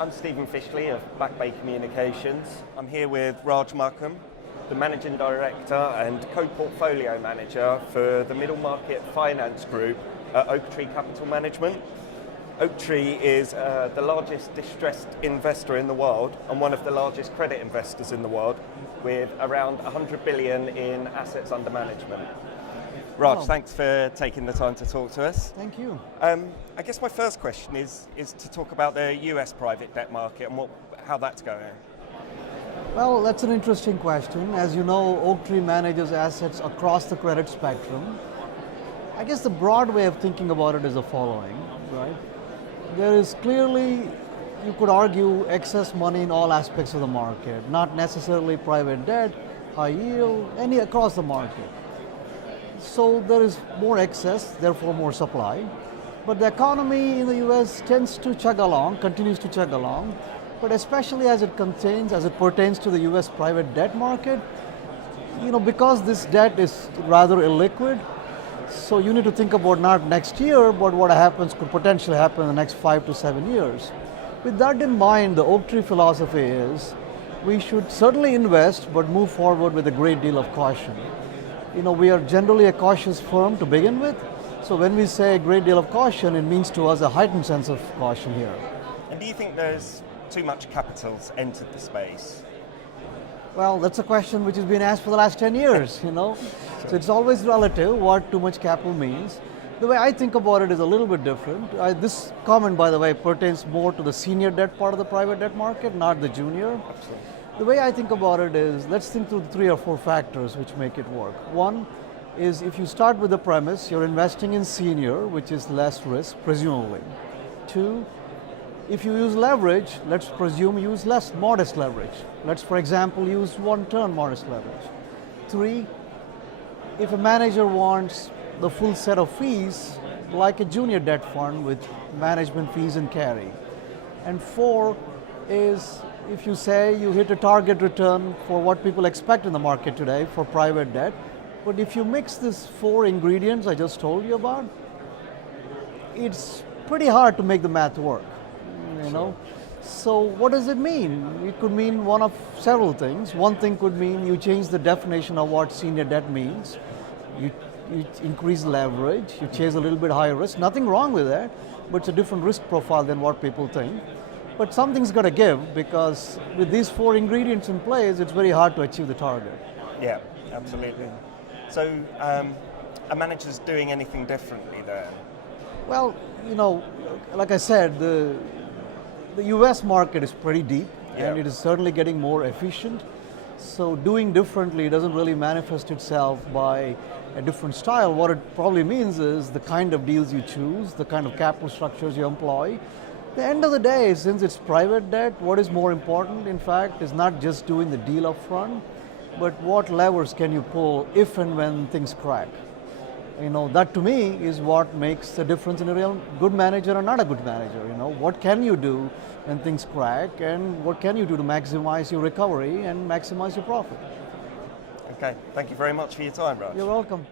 I'm Stephen Fishley of Back Bay Communications. I'm here with Raj Markham, the Managing Director and Co-Portfolio Manager for the Middle Market Finance Group at Oaktree Capital Management. Oaktree is the largest distressed investor in the world and one of the largest credit investors in the world, with around 100 billion in assets under management. Raj, thanks for taking the time to talk to us. Thank you. I guess my first question is to talk about the US private debt market and how that's going. Well, that's an interesting question. As you know, Oaktree manages assets across the credit spectrum. I guess the broad way of thinking about it is the following, right? There is clearly, you could argue, excess money in all aspects of the market, not necessarily private debt, high yield, any across the market. So there is more excess, therefore more supply. But the economy in the US tends to chug along, continues to chug along, but especially as it pertains to the US private debt market, because this debt is rather illiquid, so you need to think about not next year, but what could potentially happen in the next 5 to 7 years. With that in mind, the Oaktree philosophy is we should certainly invest, but move forward with a great deal of caution. We are generally a cautious firm to begin with, so when we say a great deal of caution, it means to us a heightened sense of caution here. And do you think there's too much capital's entered the space? Well, that's a question which has been asked for the last 10 years, So it's always relative what too much capital means. The way I think about it is a little bit different. This comment, by the way, pertains more to the senior debt part of the private debt market, not the junior. Absolutely. The way I think about it is, let's think through 3 or 4 factors which make it work. One is, if you start with the premise, you're investing in senior, which is less risk, presumably. 2, if you use leverage, let's presume you use less modest leverage. Let's, for example, use 1 turn modest leverage. 3, if a manager wants the full set of fees, like a junior debt fund with management fees and carry. And 4 is, if you say you hit a target return for what people expect in the market today for private debt, but if you mix these 4 ingredients I just told you about, it's pretty hard to make the math work, Sure. So what does it mean? It could mean one of several things. One thing could mean you change the definition of what senior debt means. You increase leverage, you chase a little bit higher risk. Nothing wrong with that, but it's a different risk profile than what people think. But something's got to give, because with these 4 ingredients in place, it's very hard to achieve the target. Yeah, absolutely. So, are managers doing anything differently there? Well, like I said, the US market is pretty deep, and it is certainly getting more efficient. So doing differently doesn't really manifest itself by a different style. What it probably means is the kind of deals you choose, the kind of capital structures you employ. At the end of the day, since it's private debt, what is more important, in fact, is not just doing the deal up front, but what levers can you pull if and when things crack. That to me is what makes the difference in a real good manager or not a good manager. What can you do when things crack, and what can you do to maximize your recovery and maximize your profit? Okay, thank you very much for your time, Raj. You're welcome.